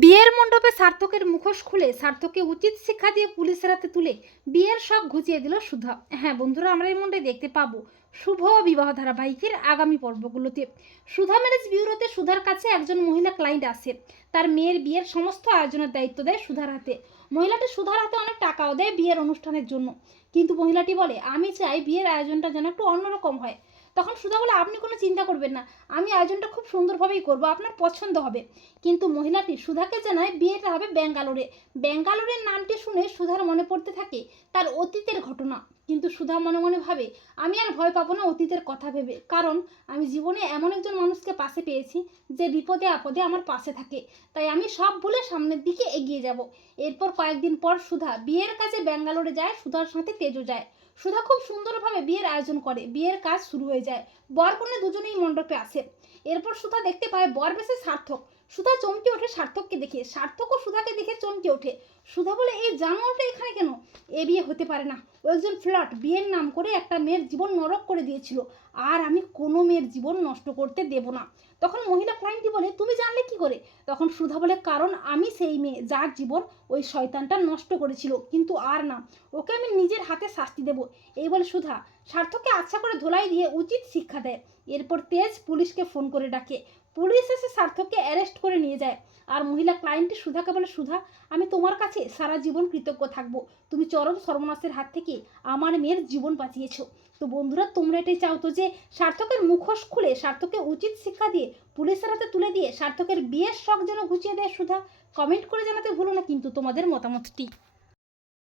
বিয়ের মণ্ডপে সার্থকের মুখোশ খুলে সার্থককে উচিত শিক্ষা দিয়ে পুলিশের হাতে তুলে বিয়ের শখ ঘুচিয়ে দিল সুধা। হ্যাঁ বন্ধুরা, আমরা এই মন্ডে দেখতে পাবো শুভ বিবাহ ধারাবাহিকের আগামী পর্বগুলোতে। সুধা ম্যারেজ বিউরোতে সুধার কাছে একজন মহিলা ক্লায়েন্ট আসে। তার মেয়ের বিয়ের সমস্ত আয়োজনের দায়িত্ব দেয় সুধার হাতে। মহিলাটি সুধার হাতে অনেক টাকাও দেয় বিয়ের অনুষ্ঠানের জন্য। কিন্তু মহিলাটি বলে, আমি চাই বিয়ের আয়োজনটা যেন একটু অন্যরকম হয়। তখন সুধা বলে, আপনি কোনো চিন্তা করবেন না, আমি আয়োজনটা খুব সুন্দরভাবেই করব, আপনার পছন্দ হবে। কিন্তু মহিলাটি সুধাকে জানায়, বিয়েটা হবে ব্যাঙ্গালোরে। ব্যাঙ্গালোরের নামটি শুনে সুধার মনে পড়তে থাকে তার অতীতের ঘটনা। কিন্তু সুধা মনে মনে ভাবে, আমি আর ভয় পাবো না অতীতের কথা ভেবে। কারণ আমি জীবনে এমন একজন মানুষকে পাশে পেয়েছি যে বিপদে আপদে আমার পাশে থাকে। তাই আমি সব ভুলে সামনের দিকে এগিয়ে যাব। এরপর কয়েকদিন পর সুধা বিয়ের কাছে ব্যাঙ্গালোরে যায়, সুধার সাথে তেজও যায়। সুধা খুব সুন্দরভাবে বিয়ের আয়োজন করে। বিয়ের কাজ শুরু হয়ে যায়। বর কনে দুজনেই মণ্ডপে আসে। এরপর সুধা দেখতে পায় বর বেশে সার্থক। সুধা চমকে ওঠে সার্থককে দেখে। সার্থকও সুধাকে দেখে চমকে ওঠে। সুধা বলে, এই জানোয়ারটা এখানে কেন? এ বিয়ে হতে পারে না। ও একজন ফ্লট, বিয়ের নাম করে একটা মেয়ের জীবন নরক করে দিয়েছিল। আর আমি কোনো মেয়ের জীবন নষ্ট করতে দেব না। তখন মহিলা ক্লায়েন্টটি বলে, তুমি জানলে কি করে? তখন সুধা বলে, কারণ আমি সেই মেয়ে যার জীবন ওই শয়তানটা নষ্ট করেছিল। কিন্তু আর না, ওকে আমি নিজের হাতে শাস্তি দেব। এই বলে সুধা সার্থককে আচ্ছা করে ধোলাই দিয়ে উচিত শিক্ষা দেয়। এরপর তেজ পুলিশকে ফোন করে ডাকে। পুলিশ এসে সার্থককে অ্যারেস্ট করে নিয়ে যায়। আর মহিলা ক্লায়েন্টটি সুধাকে বলে, সুধা, আমি তোমার কাছে সারা জীবন কৃতজ্ঞ থাকব। তুমি চরম সর্বনাশের হাত থেকে আমার মেয়ের জীবন বাঁচিয়েছো। তো বন্ধুরা, তোমরা এটাই চাও তো যে সার্থকের মুখোশ খুলে সার্থককে উচিত শিক্ষা দিয়ে, পুলিশের হাতে তুলে দিয়ে সার্থকের বিয়ের শখ যেন ঘুচিয়ে দেয় সুধা? কমেন্ট করে জানাতে ভুলো না কিন্তু তোমাদের মতামতটি।